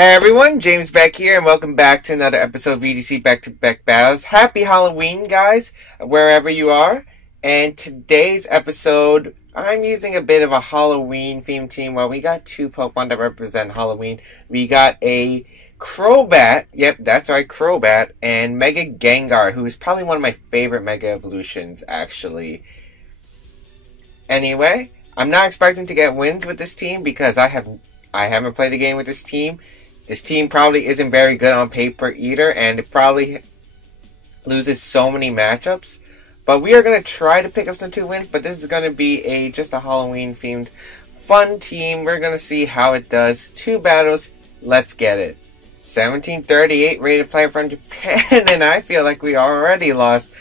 Hey everyone, James Baek here, and welcome back to another episode of VGC Back-to-Back Battles. Happy Halloween, guys, wherever you are. And today's episode, I'm using a bit of a Halloween-themed team. Well, we got two Pokemon that represent Halloween. We got a Crobat, yep, that's right, Crobat, and Mega Gengar, who is probably one of my favorite Mega Evolutions, actually. Anyway, I'm not expecting to get wins with this team because I haven't played a game with this team. This team probably isn't very good on paper either, and it probably loses so many matchups. But we are going to try to pick up some 2 wins, but this is going to be just a Halloween-themed fun team. We're going to see how it does. 2 battles, let's get it. 1738 rated player from Japan, and I feel like we already lost.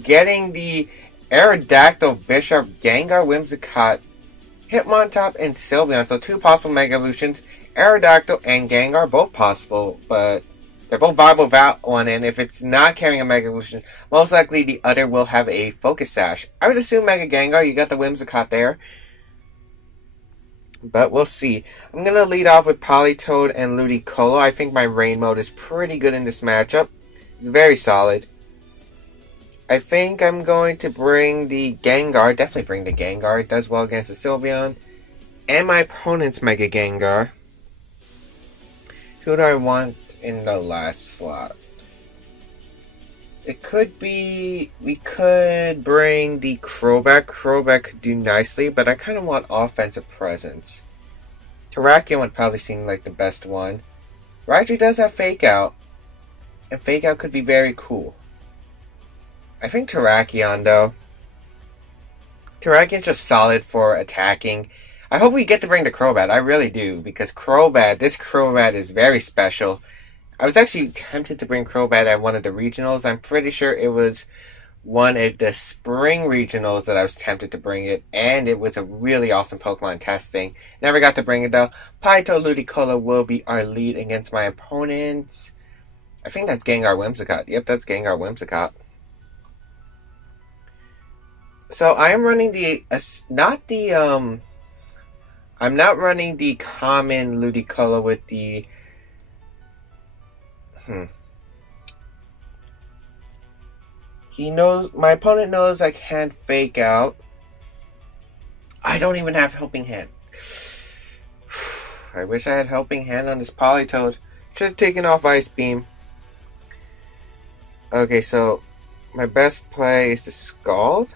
Getting the Aerodactyl, Bishop, Gengar, Whimsicott, Hitmontop, and Sylveon. So 2 possible Mega Evolutions. Aerodactyl and Gengar, both possible, but they're both viable without one, and if it's not carrying a Mega Evolution, most likely the other will have a Focus Sash. I would assume Mega Gengar, you got the Whimsicott there. But we'll see. I'm going to lead off with Politoed and Ludicolo. I think my Rain mode is pretty good in this matchup. It's very solid. I think I'm going to bring the Gengar. Definitely bring the Gengar. It does well against the Sylveon. And my opponent's Mega Gengar. Who do I want in the last slot? It could be... We could bring the Crobat. Crobat could do nicely, but I kind of want offensive presence. Terrakion would probably seem like the best one. Raichu does have Fake Out. And Fake Out could be very cool. I think Terrakion, though. Terrakion's just solid for attacking. I hope we get to bring the Crobat. I really do. Because this Crobat is very special. I was actually tempted to bring Crobat at one of the regionals. I'm pretty sure it was one of the spring regionals that I was tempted to bring it. And it was a really awesome Pokemon testing. Never got to bring it, though. Politoed Ludicolo will be our lead against my opponents. I think that's Gengar Whimsicott. Yep, that's Gengar Whimsicott. So I am running I'm not running the common Ludicolo with the my opponent knows I can't Fake Out. I don't even have Helping Hand. I wish I had Helping Hand on this Politoed. Should have taken off Ice Beam. Okay, so my best play is to Scald.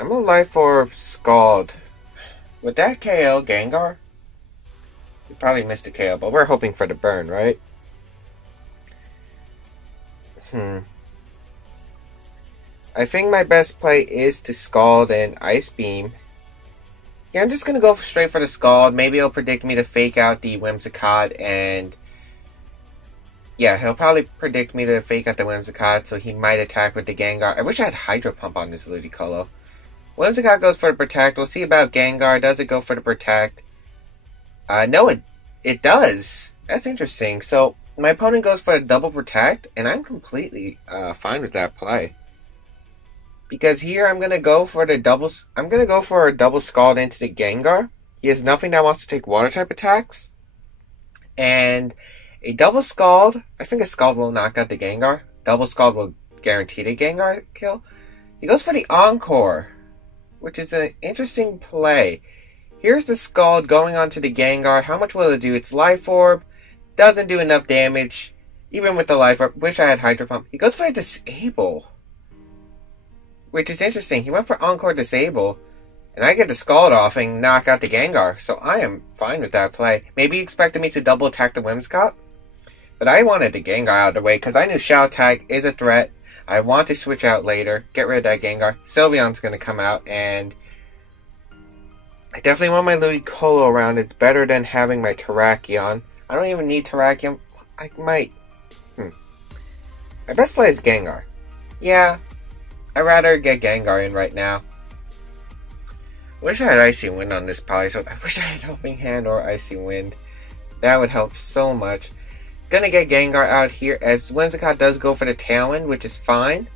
I'm gonna Life Orb Scald. Would that KO Gengar? We probably missed a KO, but we're hoping for the burn, right? I think my best play is to Scald and Ice Beam. Yeah, I'm just gonna go straight for the Scald. Maybe he'll predict me to Fake Out the Whimsicott, and yeah, he'll probably predict me to Fake Out the Whimsicott, so he might attack with the Gengar. I wish I had Hydro Pump on this Ludicolo. Whimsicott goes for the Protect. We'll see about Gengar. Does it go for the Protect? No, it does. That's interesting. So, my opponent goes for a double Protect, and I'm completely fine with that play. Because here I'm gonna go for a double Scald into the Gengar. He has nothing that wants to take Water type attacks. And a double Scald, I think a Scald will knock out the Gengar. Double Scald will guarantee the Gengar kill. He goes for the Encore, which is an interesting play. Here's the Scald going onto the Gengar. How much will it do? It's Life Orb. Doesn't do enough damage. Even with the Life Orb. Wish I had Hydro Pump. He goes for a Disable, which is interesting. He went for Encore Disable. And I get the Scald off and knock out the Gengar. So I am fine with that play. Maybe he expected me to double attack the Whimsicott. But I wanted the Gengar out of the way because I knew Shadow Tag is a threat. I want to switch out later. Get rid of that Gengar. Sylveon's going to come out, and I definitely want my Ludicolo around. It's better than having my Terrakion. I don't even need Terrakion. I might. My best play is Gengar. Yeah, I'd rather get Gengar in right now. I wish I had Icy Wind on this Politoed. I wish I had Helping Hand or Icy Wind. That would help so much. Gonna get Gengar out here as Whimsicott does go for the Tailwind, which is fine.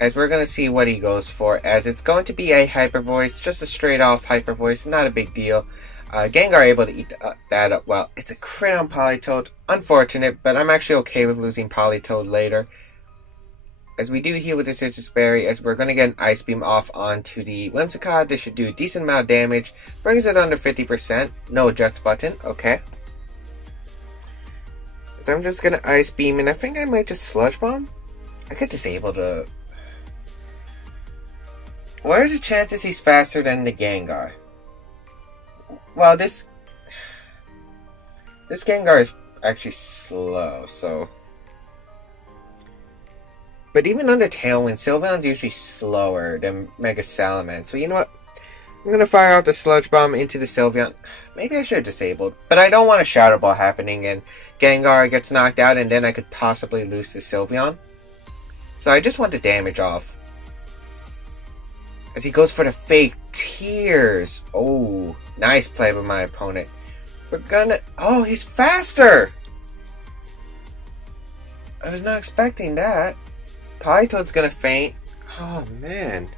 as we're going to see what he goes for, as it's going to be a Hyper Voice, just a straight off Hyper Voice, not a big deal. Gengar able to eat that up well. It's a crit on Politoed. Unfortunate, but I'm actually okay with losing Politoed later. As we do heal with the Citrus Berry, as we're going to get an Ice Beam off onto the Whimsicott. This should do a decent amount of damage. Brings it under 50%. No eject button. Okay. So I'm just going to Ice Beam, and I think I might just Sludge Bomb. I could disable the... What are the chances he's faster than the Gengar? Well, this Gengar is actually slow, so... But even under Tailwind, Sylveon's usually slower than Mega Salamence. So you know what? I'm going to fire out the Sludge Bomb into the Sylveon. Maybe I should have disabled. But I don't want a Shadow Ball happening and Gengar gets knocked out and then I could possibly lose to Sylveon. So I just want the damage off. As he goes for the fake Tears. Oh, nice play by my opponent. We're gonna... Oh, he's faster! I was not expecting that. Politoed's gonna faint. Oh, man.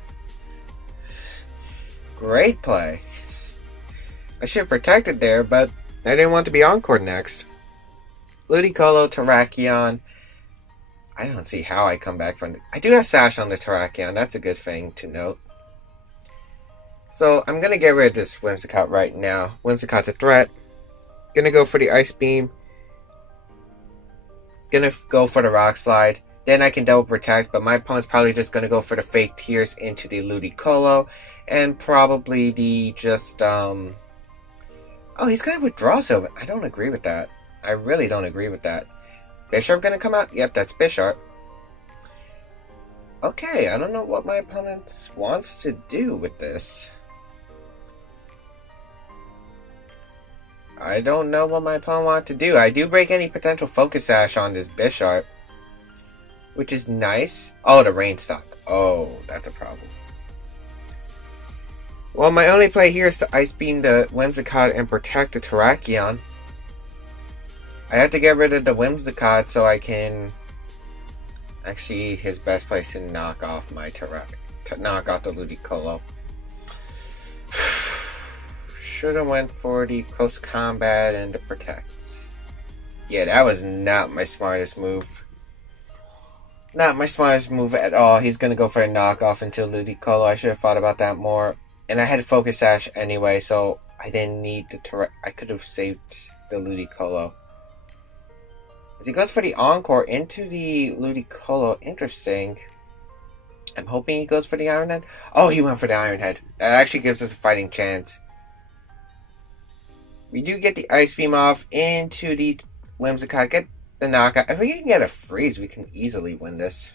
Great play. I should have protected there, but I didn't want to be Encored next. Ludicolo, Terrakion. I don't see how I come back from... I do have Sash on the Terrakion. That's a good thing to note. So, I'm going to get rid of this Whimsicott right now. Whimsicott's a threat. Gonna go for the Ice Beam. Gonna go for the Rock Slide. Then I can double protect, but my opponent's probably just gonna go for the fake Tears into the Ludicolo. And probably the just, Oh, he's gonna withdraw Sylveon. I don't agree with that. I really don't agree with that. Bisharp gonna come out? Yep, that's Bisharp. Okay, I don't know what my opponent wants to do with this. I don't know what my opponent wants to do. I do break any potential Focus Sash on this Bisharp, which is nice. Oh, the Rain Stock. Oh, that's a problem. Well, my only play here is to Ice Beam the Whimsicott and protect the Terrakion. I have to get rid of the Whimsicott so I can... Actually, his best play is to knock off my knock off the Ludicolo. Should have went for the close combat and the protect. Yeah, that was not my smartest move. Not my smartest move at all. He's gonna go for a knockoff until Ludicolo. I should have thought about that more. And I had a Focus Sash anyway, so I didn't need the I could have saved the Ludicolo. As he goes for the Encore into the Ludicolo, interesting. I'm hoping he goes for the Iron Head. Oh, he went for the Iron Head. That actually gives us a fighting chance. We do get the Ice Beam off into the Whimsicott. Get the knockout. If we can get a freeze, we can easily win this.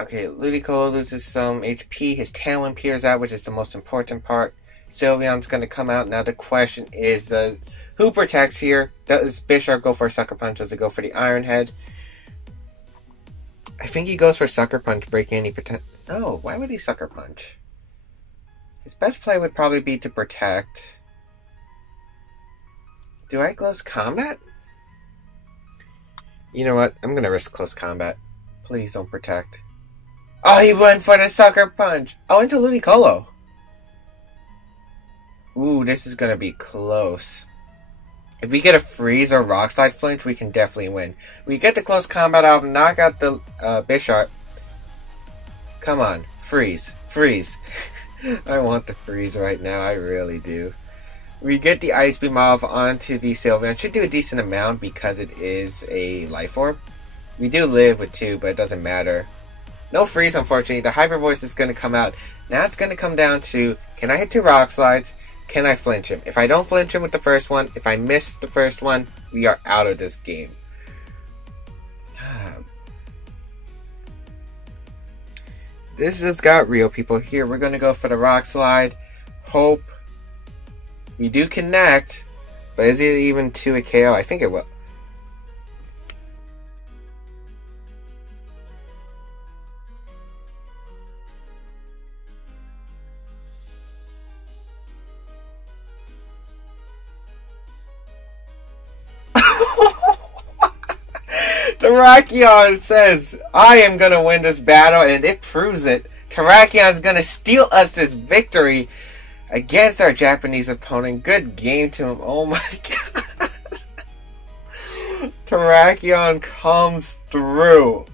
Okay, Ludicolo loses some HP. His Tailwind peers out, which is the most important part. Sylveon's going to come out. Now the question is, who protects here? Does Bisharp go for a Sucker Punch? Does it go for the Iron Head? I think he goes for Sucker Punch, breaking any potential... No, why would he Sucker Punch? His best play would probably be to protect. Do I close combat? You know what? I'm going to risk close combat. Please don't protect. Oh, he went for the Sucker Punch! Oh, into Ludicolo! Ooh, this is going to be close. If we get a freeze or rock slide flinch, we can definitely win. We get the close combat out, knock out the Bisharp. Come on, freeze, freeze. I want the freeze right now, I really do. We get the Ice Beam off onto the Sylveon. Should do a decent amount because it is a Life Orb. We do live with 2, but it doesn't matter. No freeze, unfortunately. The Hyper Voice is going to come out. Now it's going to come down to, can I hit 2 Rock Slides? Can I flinch him? If I don't flinch him with the first one, if I miss the first one, we are out of this game. This just got real, people. Here, we're going to go for the Rock Slide. Hope we do connect. But is it even to a KO? I think it will. Terrakion says, I am going to win this battle, and it proves it. Terrakion is going to steal us this victory against our Japanese opponent. Good game to him. Oh my god. Terrakion comes through.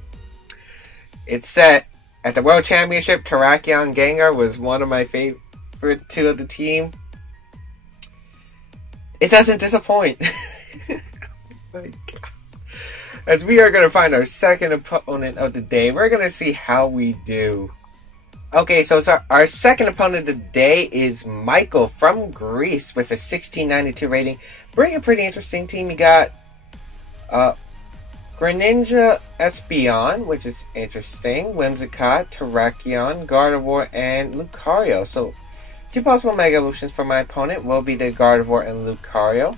It's set. At the World Championship, Terrakion Gengar was one of my favorite two of the team. It doesn't disappoint. Oh my god. As we are going to find our second opponent of the day, we're going to see how we do. Okay, so our second opponent of the day is Michael from Greece with a 1692 rating. Bring a pretty interesting team. You got Greninja Espeon, which is interesting, Whimsicott, Terrakion, Gardevoir, and Lucario. So, two possible Mega Evolutions for my opponent will be the Gardevoir and Lucario.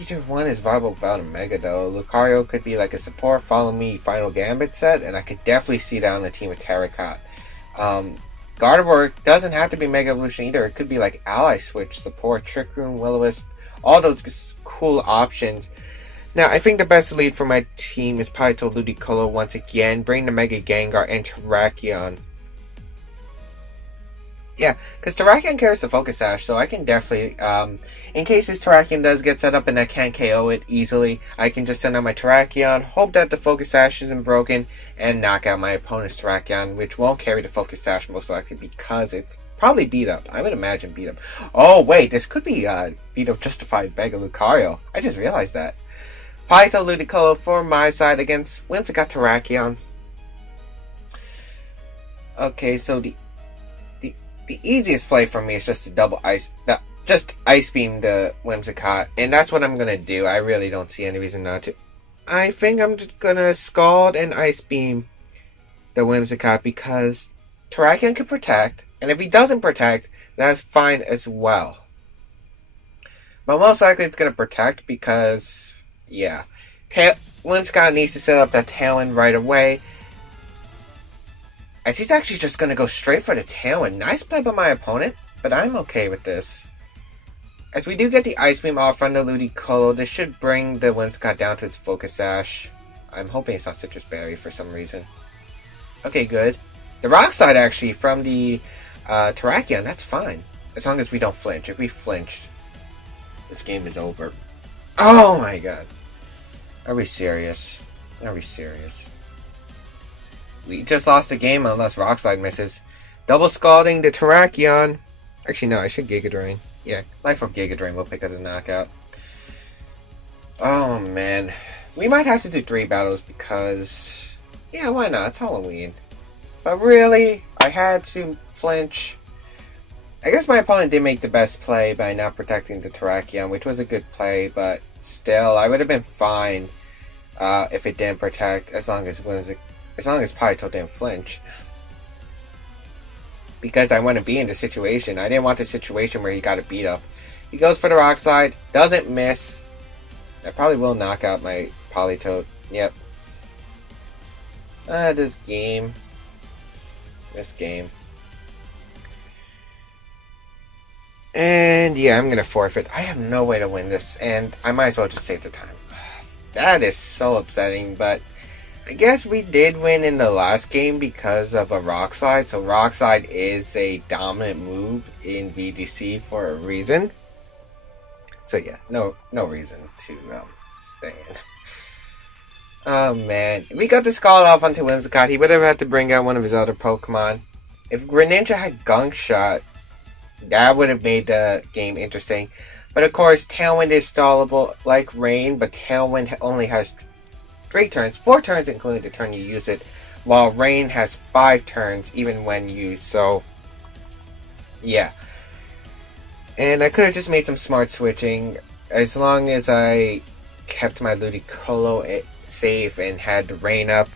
Either one is viable without a Mega though. Lucario could be like a support, follow me, Final Gambit set, and I could definitely see that on the team with Terracotta. Gardevoir doesn't have to be Mega Evolution either. It could be like Ally Switch, support, Trick Room, Will-O-Wisp, all those cool options. Now, I think the best lead for my team is probably to Ludicolo once again. Bring the Mega Gengar and Terrakion. Yeah, because Terrakion carries the Focus Sash, so I can definitely, in case this Terrakion does get set up and I can't KO it easily, I can just send out my Terrakion, hope that the Focus Sash isn't broken, and knock out my opponent's Terrakion, which won't carry the Focus Sash most likely because it's probably beat up. I would imagine beat up. Oh, wait, this could be beat up justified Mega Lucario. I just realized that. Pyto Ludicolo for my side against Whimsicott Terrakion. Okay, so the easiest play for me is just to double Ice Beam the Whimsicott, and that's what I'm gonna do. I really don't see any reason not to. I think I'm just gonna Scald and Ice Beam the Whimsicott because Terrakion can protect, and if he doesn't protect, that's fine as well. But most likely it's gonna protect because, yeah, Whimsicott needs to set up that Tailwind right away. As he's actually just going to go straight for the Tailwind. Nice play by my opponent, but I'm okay with this. As we do get the Ice Beam off from the Ludicolo, this should bring the Whimsicott down to its Focus Sash. I'm hoping it's not Citrus Berry for some reason. Okay, good. The Rock Slide actually from the Terrakion, that's fine. As long as we don't flinch. If we flinched, this game is over. Oh my god. Are we serious? Are we serious? We just lost the game unless Rock Slide misses. Double Scalding the Terrakion. Actually, no, I should Giga Drain. Yeah, Life Orb Giga Drain will pick up the knockout. Oh, man. We might have to do 3 battles because... yeah, why not? It's Halloween. But really, I had to flinch. I guess my opponent did make the best play by not protecting the Terrakion, which was a good play, but still, I would have been fine if it didn't protect, as long as Pyto didn't flinch. Because I want to be in the situation. I didn't want the situation where he got a beat up. He goes for the Rock Slide, doesn't miss. I probably will knock out my Politoed. Yep. This game. And yeah, I'm going to forfeit. I have no way to win this, and I might as well just save the time. That is so upsetting, but I guess we did win in the last game because of a Rock Slide. So Rock Slide is a dominant move in VGC for a reason. So yeah, no reason to stand. Oh man, if we got the Scald off onto Whimsicott, he would have had to bring out one of his other Pokemon. If Greninja had Gunk Shot, that would have made the game interesting. But of course, Tailwind is stallable like Rain, but Tailwind only has 3 turns, 4 turns including the turn you use it, while Rain has 5 turns even when used, so yeah. And I could have just made some smart switching, as long as I kept my Ludicolo safe and had the Rain up.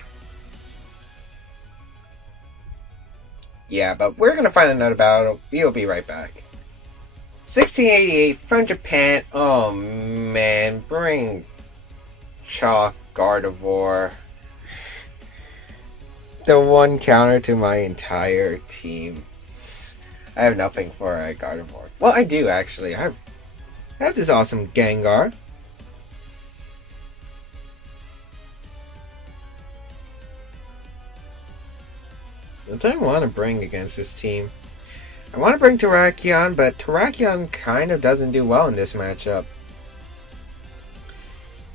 Yeah, but we're going to find another battle. We'll be right back. 1688 from Japan. Oh man, bring Chalk Gardevoir. The one counter to my entire team. I have nothing for a Gardevoir. Well, I do actually. I have this awesome Gengar. What do I want to bring against this team? I want to bring Terrakion, but Terrakion kind of doesn't do well in this matchup.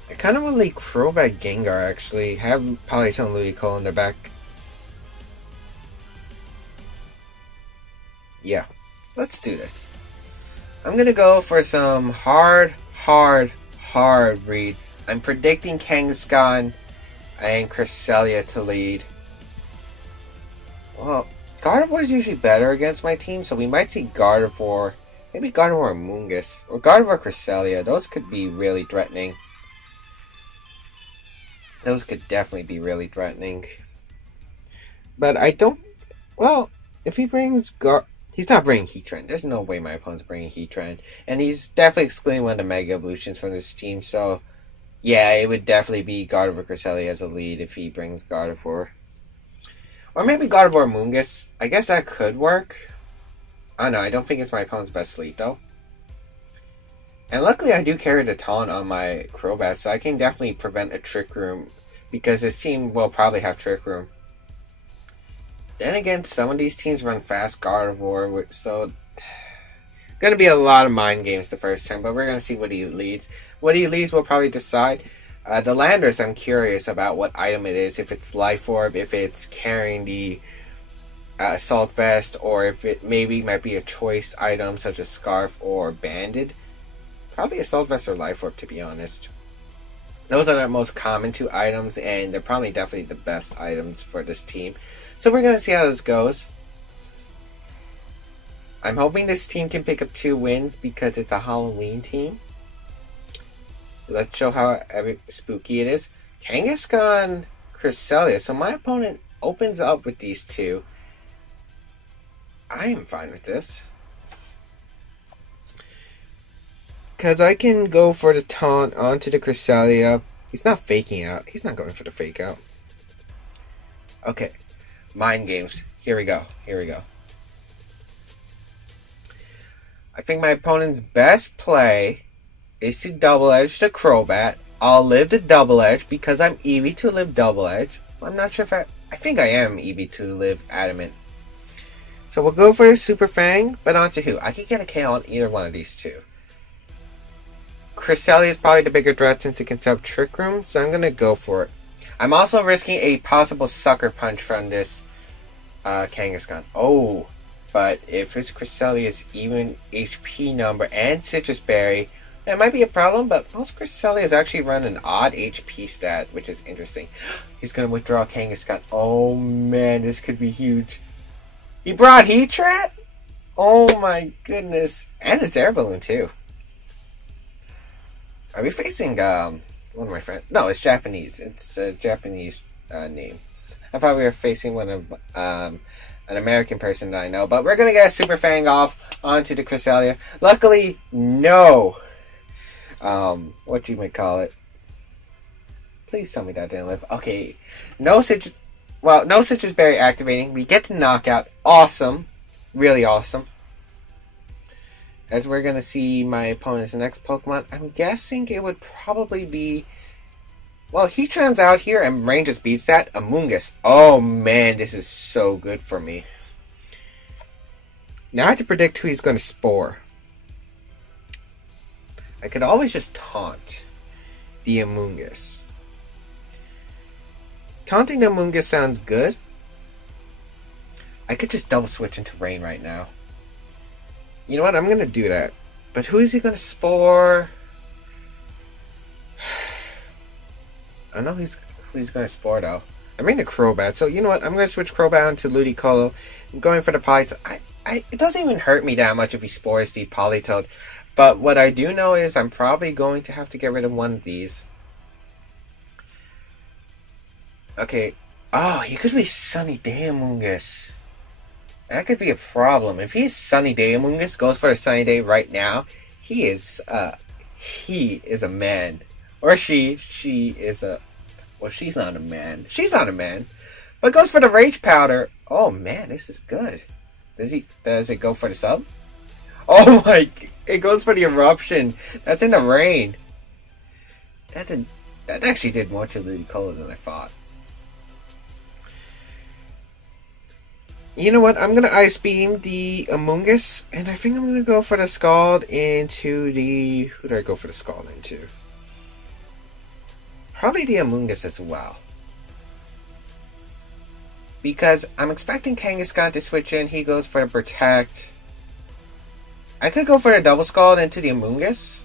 I kind of want to leave Crobat Gengar, actually. Have Polytone Ludicolo in the back. Yeah, let's do this. I'm going to go for some hard reads. I'm predicting Kangaskhan and Cresselia to lead. Well, Gardevoir is usually better against my team, so we might see Gardevoir. Maybe Gardevoir Mungus. Or Gardevoir Cresselia. Those could be really threatening. Those could definitely be really threatening. But I don't... Well, if he brings he's not bringing Heatran. There's no way my opponent's bringing Heatran. And he's definitely excluding one of the Mega Evolutions from this team. So, yeah, it would definitely be Gardevoir Cresselia as a lead if he brings Gardevoir. Or maybe Gardevoir Mungus. I guess that could work. I don't know. I don't think it's my opponent's best lead, though. And luckily I do carry the taunt on my Crobat, so I can definitely prevent a Trick Room, because this team will probably have Trick Room. Then again, some of these teams run fast Gardevoir, so gonna be a lot of mind games the first turn, but we're gonna see what he leads. What he leads will probably decide. The Landorus, I'm curious about what item it is, if it's Life Orb, if it's carrying the Assault Vest, or if it maybe might be a choice item such as Scarf or Banded. Probably Assault Vest or Life Orb, to be honest. Those are the most common two items, and they're probably definitely the best items for this team. So we're going to see how this goes. I'm hoping this team can pick up 2 wins because it's a Halloween team. Let's show how spooky it is. Kangaskhan, Cresselia. So my opponent opens up with these two. I am fine with this. Because I can go for the taunt onto the Cresselia. He's not faking out. He's not going for the fake out. Okay. Mind games. Here we go. Here we go. I think my opponent's best play is to double edge the Crobat. I'll live the double edge because I'm Eevee to live double edge. I'm not sure if I think I am Eevee to live adamant. So we'll go for a Super Fang, but onto who? I could get a KO on either one of these two. Cresselia is probably the bigger threat since it can set up Trick Room, so I'm going to go for it. I'm also risking a possible Sucker Punch from this Kangaskhan. Oh, but if his Cresselia's even HP number and Citrus Berry, that might be a problem, but most Cresselias actually run an odd HP stat, which is interesting. He's going to withdraw Kangaskhan. Oh man, this could be huge. He brought Heatran? Oh my goodness. And it's Air Balloon too. Are we facing, one of my friends? No, it's Japanese. It's a Japanese name. I thought we were facing one of, an American person that I know. But we're going to get a Super Fang off onto the Cresselia. Luckily, no. What you might call it. Please tell me that didn't live. Okay. No Citrus Berry activating. We get to knockout. Awesome. Really awesome. As we're going to see my opponent's next Pokemon, I'm guessing it would probably be... Well, Heatran's out here and range just beats that. Amoonguss. Oh man, this is so good for me. Now I have to predict who he's going to Spore. I could always just taunt the Amoonguss. Taunting the Amoonguss sounds good. I could just double switch into Rain right now. You know what? I'm going to do that. But who is he going to Spore? I know who he's going to Spore, though. I'm in the Crobat. So, you know what? I'm going to switch Crobat onto Ludicolo. I'm going for the Politoed. It doesn't even hurt me that much if he Spores the Politoed. But what I do know is I'm probably going to have to get rid of one of these. Okay. Oh, he could be Sunny Day Amoonguss. That could be a problem. If he's Sunny Day Amoonguss, goes for a Sunny Day right now, he is a man. Or she is a... Well, she's not a man. She's not a man. But goes for the Rage Powder. Oh man, this is good. Does it go for the sub? Oh my... It goes for the Eruption. That's in the rain. That actually did more to Ludicolo than I thought. You know what? I'm gonna Ice Beam the Amoonguss, and I think I'm gonna go for the Scald into the... Who do I go for the Scald into? Probably the Amoonguss as well. Because I'm expecting Kangaskhan to switch in. He goes for the Protect. I could go for the Double Scald into the Amoonguss.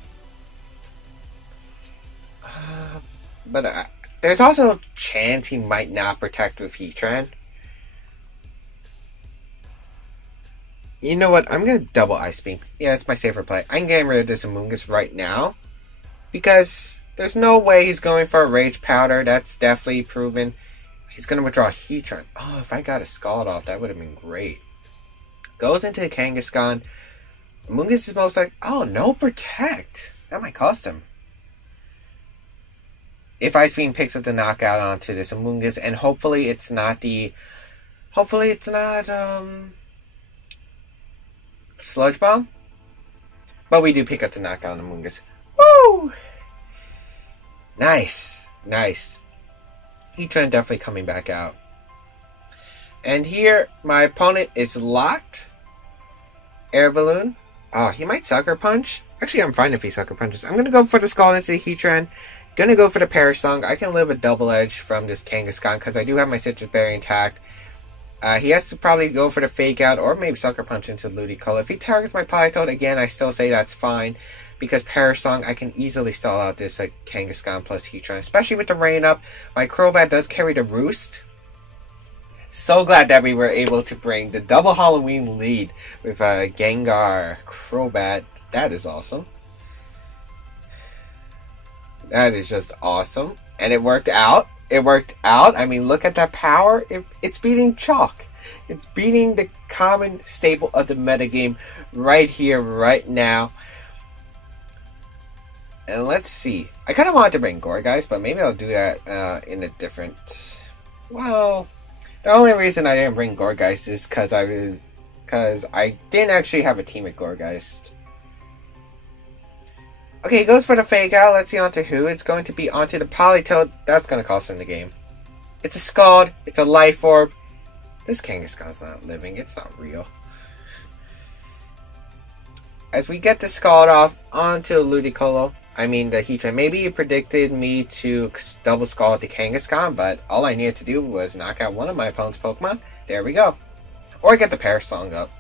But there's also a chance he might not Protect with Heatran. You know what? I'm going to double Ice Beam. Yeah, it's my safer play. I'm getting rid of this Amoonguss right now. Because there's no way he's going for a Rage Powder. That's definitely proven. He's going to withdraw Heatran. Oh, if I got a Scald off, that would have been great. Goes into the Kangaskhan. Amoonguss is most like... Oh, no Protect. That might cost him. If Ice Beam picks up the knockout onto this Amoonguss, and hopefully it's not the... Hopefully it's not, Sludge Bomb. But we do pick up the knockout on Amoonguss. Woo! Nice. Nice. Heatran definitely coming back out. And here, my opponent is locked. Air Balloon. Oh, he might Sucker Punch. Actually, I'm fine if he Sucker Punches. I'm going to go for the Scald into the Heatran. Going to go for the Perish Song. I can live a Double Edge from this Kangaskhan because I do have my Citrus Berry intact. He has to probably go for the Fake Out or maybe Sucker Punch into Ludicolo. If he targets my Politoed, again, I still say that's fine. Because Perish Song, I can easily stall out this Kangaskhan plus Heatran. Especially with the Rain Up. My Crobat does carry the Roost. So glad that we were able to bring the double Halloween lead with Gengar, Crobat. That is awesome. That is just awesome. And it worked out. It worked out. I mean, look at that power. It's beating Chalk. It's beating the common staple of the metagame right here, right now. And let's see. I kind of wanted to bring Gourgeist, but maybe I'll do that in a different... Well, the only reason I didn't bring Gourgeist is because I didn't actually have a team at Gourgeist. Okay, he goes for the Fake Out. Let's see onto who. It's going to be onto the Politoed. That's going to cost him the game. It's a Scald. It's a Life Orb. This Kangaskhan's not living. It's not real. As we get the Scald off onto Ludicolo. I mean, the Heatran. Maybe you predicted me to double Scald the Kangaskhan, but all I needed to do was knock out one of my opponent's Pokemon. There we go. Or get the Perish Song up.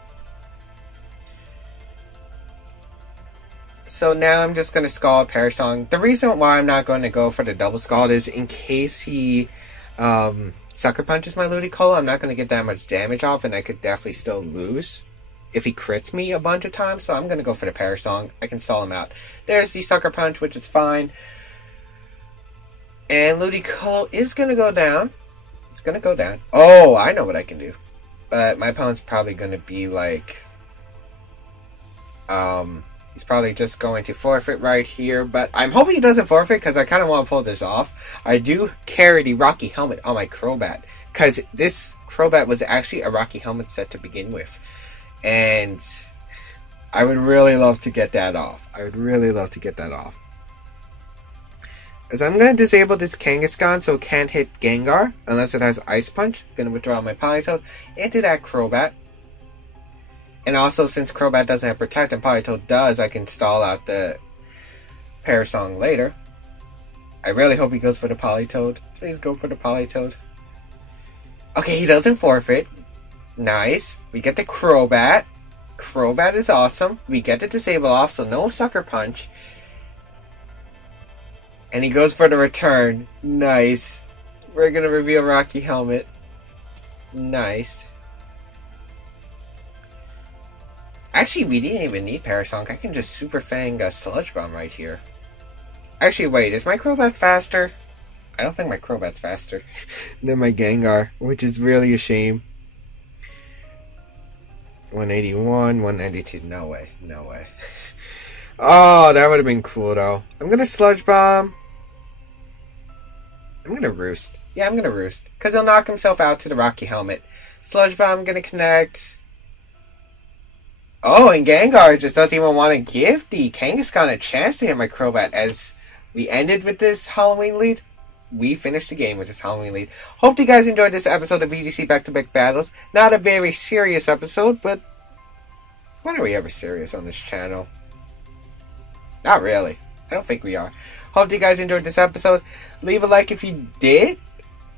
So now I'm just going to Scald Perish Song. The reason why I'm not going to go for the double Scald is in case he Sucker Punches my Ludicolo, I'm not going to get that much damage off, and I could definitely still lose if he crits me a bunch of times. So I'm going to go for the Perish Song. I can stall him out. There's the Sucker Punch, which is fine. And Ludicolo is going to go down. It's going to go down. Oh, I know what I can do. But my opponent's probably going to be like... He's probably just going to forfeit right here, but I'm hoping he doesn't forfeit because I kind of want to pull this off. I do carry the Rocky Helmet on my Crobat because this Crobat was actually a Rocky Helmet set to begin with. And I would really love to get that off. I would really love to get that off. As I'm going to disable this Kangaskhan so it can't hit Gengar unless it has Ice Punch. I'm going to withdraw my Politoed into that Crobat. And also, since Crobat doesn't have Protect and Politoed does, I can stall out the Perish Song later. I really hope he goes for the Politoed. Please go for the Politoed. Okay, he doesn't forfeit. Nice. We get the Crobat. Crobat is awesome. We get the Disable off, so no Sucker Punch. And he goes for the return. Nice. We're going to reveal Rocky Helmet. Nice. Actually, we didn't even need Perish Song. I can just Super Fang Sludge Bomb right here. Actually, wait. Is my Crobat faster? I don't think my Crobat's faster than my Gengar, which is really a shame. 181, 192. No way. No way. Oh, that would have been cool, though. I'm going to Sludge Bomb. I'm going to Roost. Yeah, I'm going to Roost. Because he'll knock himself out to the Rocky Helmet. Sludge Bomb, going to connect. Oh, and Gengar just doesn't even want to give the Kangaskhan a chance to hit my Crobat as we ended with this Halloween lead. we finished the game with this Halloween lead. Hope you guys enjoyed this episode of VGC Back-to-Back Battles. Not a very serious episode, but when are we ever serious on this channel? Not really. I don't think we are. Hope you guys enjoyed this episode. Leave a like if you did.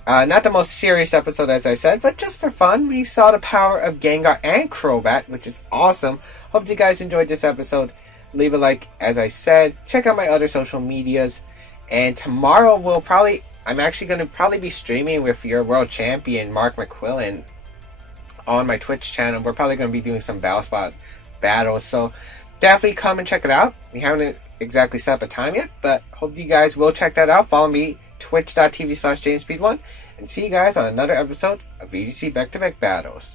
Not the most serious episode, as I said, but just for fun. We saw the power of Gengar and Crobat, which is awesome. Hope you guys enjoyed this episode. Leave a like, as I said. Check out my other social medias. And tomorrow I'm actually going to probably be streaming with your world champion, Mark McQuillan, on my Twitch channel. We're probably going to be doing some Battle Spot battles. So definitely come and check it out. We haven't exactly set up a time yet, but hope you guys will check that out. Follow me, twitch.tv/JamesBaek1, and see you guys on another episode of VGC Back-to-Back Battles.